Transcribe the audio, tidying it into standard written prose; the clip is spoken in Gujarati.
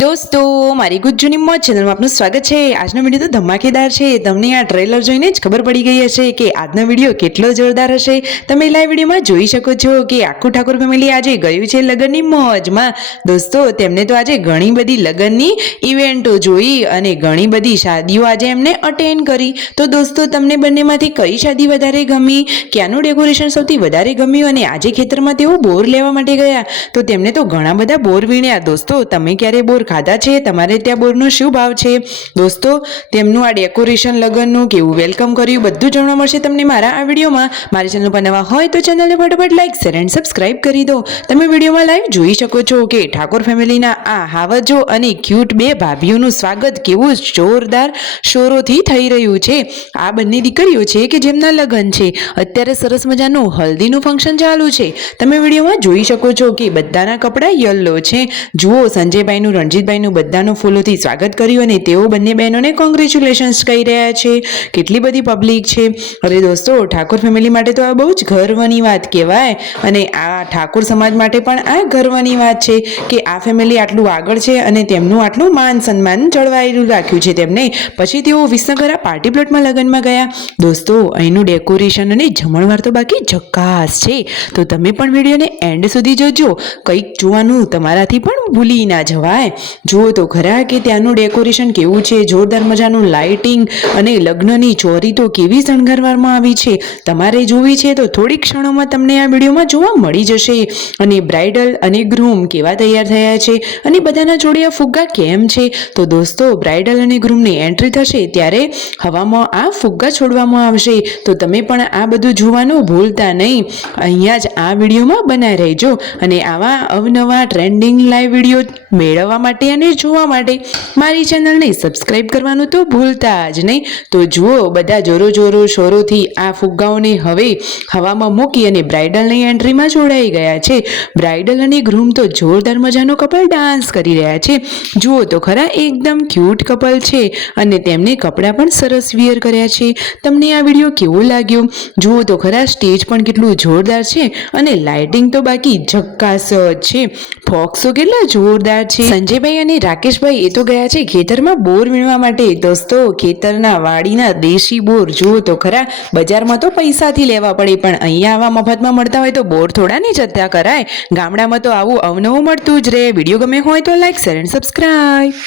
દોસ્તો મારી ગુજ્જુની મોજ ચેનલમાં આપનું સ્વાગત છે। આજનો વિડીયો તો ધમાકેદાર છે। તમને આ ટ્રેલર જોઈને જ ખબર પડી ગઈ હશે કે આજનો વિડીયો કેટલો જોરદાર હશે। તમે લાઈવ વિડીયોમાં જોઈ શકો છો કે આખું ઠાકોર ફેમિલી આજે ગયું છે લગ્નની મોજમાં। દોસ્તો તેમને તો આજે ઘણી બધી લગ્નની ઇવેન્ટો જોઈ અને ઘણી બધી શાદીઓ આજે એમને અટેન્ડ કરી। તો દોસ્તો તમને બંનેમાંથી કઈ શાદી વધારે ગમી, ક્યાંનું ડેકોરેશન સૌથી વધારે ગમ્યું અને આજે ખેતરમાં તેઓ બોર લેવા માટે ગયા તો તેમને તો ઘણા બધા બોર વીણ્યા। દોસ્તો તમે ક્યારે બોર ખાધા છે? તમારે ત્યાં બોરનો શું ભાવ છે? દોસ્તો તેમનું આ ડેકોરેશન લગ્નનું કેવું વેલકમ કર્યું બધું જાણવા મળશે તમને મારા આ વિડીયોમાં। મારી ચેનલ પર નવા હોય તો ચેનલને ફટાફટ લાઈક શેર એન્ડ સબસ્ક્રાઇબ કરી દો। તમે વિડીયોમાં લાઈવ જોઈ શકો છો કે ઠાકોર ફેમિલીના આ હાવજો અને ક્યુટ બે ભાભીઓનું સ્વાગત કેવું જોરદાર શોરોથી થઈ રહ્યું છે। આ બંને દીકરીઓ છે કે જેમના લગ્ન છે। અત્યારે સરસ મજાનું હલ્દીનું ફંક્શન ચાલુ છે। તમે વિડીયોમાં જોઈ શકો છો કે બધાના કપડાં યલો છે। જુઓ સંજયભાઈનું રણજીતભાઈનું બધાનું ફૂલોથી સ્વાગત કર્યું અને તેઓ બંને બહેનોને કોંગ્રેચ્યુલેશન્સ કહી રહ્યા છે। કેટલી બધી પબ્લિક છે। અરે દોસ્તો ઠાકોર ફેમિલી માટે તો આ બહુ જ ગર્વની વાત કહેવાય અને આ ઠાકોર સમાજ માટે પણ આ ગર્વની વાત છે કે આ ફેમિલી આટલું આગળ છે અને તેમનું આટલું માન સન્માન જળવાયેલું રાખ્યું છે તેમને। પછી તેઓ વિસનગર પાર્ટી પ્લોટમાં લગ્નમાં ગયા। દોસ્તો અહીંનું ડેકોરેશન અને જમણવાર તો બાકી ઝકાસ છે। તો તમે પણ વિડીયોને એન્ડ સુધી જોજો, કંઈક જોવાનું તમારાથી પણ ભૂલી ના જવાય। જુઓ તો ખરા કે ત્યાંનું ડેકોરેશન કેવું છે, જોરદાર મજાનું લાઇટિંગ અને લગ્નની ચોરી તો કેવી શણગારવામાં આવી છે। તમારે જોવી છે તો થોડી ક્ષણોમાં તમને આ વિડીયોમાં જોવા મળી જશે। અને બ્રાઇડલ અને ગ્રૂમ કેવા તૈયાર થયા છે અને બધાના જોડે આ ફુગ્ગા કેમ છે? તો દોસ્તો બ્રાઇડલ અને ગ્રૂમની એન્ટ્રી થશે ત્યારે હવામાં આ ફુગ્ગા છોડવામાં આવશે। તો તમે પણ આ બધું જોવાનું ભૂલતા નહીં, અહીંયા જ આ વિડીયોમાં બનાવી રહેજો અને આવા અવનવા ટ્રેન્ડિંગ લાઈવ વિડીયો મેળવવા માટે અને જોવા માટે મારી ચેનલને સબસ્ક્રાઇબ કરવાનું તો ભૂલતા જ નહીં। તો જુઓ બધા જોરો શોરોથી આ ફુગ્ગાઓને હવે હવામાં મૂકી અને બ્રાઇડલની એન્ટ્રીમાં જોડાઈ ગયા છે। બ્રાઇડલ અને ગ્રૂમ તો જોરદાર મજાનો કપલ ડાન્સ કરી રહ્યા છે। જુઓ તો ખરા એકદમ ક્યુટ કપલ છે અને તેમને કપડાં પણ સરસ વિયર કર્યા છે। તમને આ વિડીયો કેવો લાગ્યો? જુઓ તો ખરા સ્ટેજ પણ કેટલું જોરદાર છે અને લાઇટિંગ તો બાકી ઝક્કાસ જ છે। ફોક્સો કેટલા જોરદાર છે। સંજયભાઈ અને રાકેશભાઈ એ તો ગયા છે ખેતરમાં બોર વીણવા માટે। દોસ્તો ખેતરના વાડીના દેશી બોર જુઓ તો ખરા, બજારમાં તો પૈસાથી લેવા પડે પણ અહીંયા આવા મફતમાં મળતા હોય તો બોર થોડા ને જતા કરાય। ગામડામાં તો આવું અવનવું મળતું જ રહે। વિડીયો ગમે હોય તો લાઈક શેર એન્ડ સબસ્ક્રાઇબ।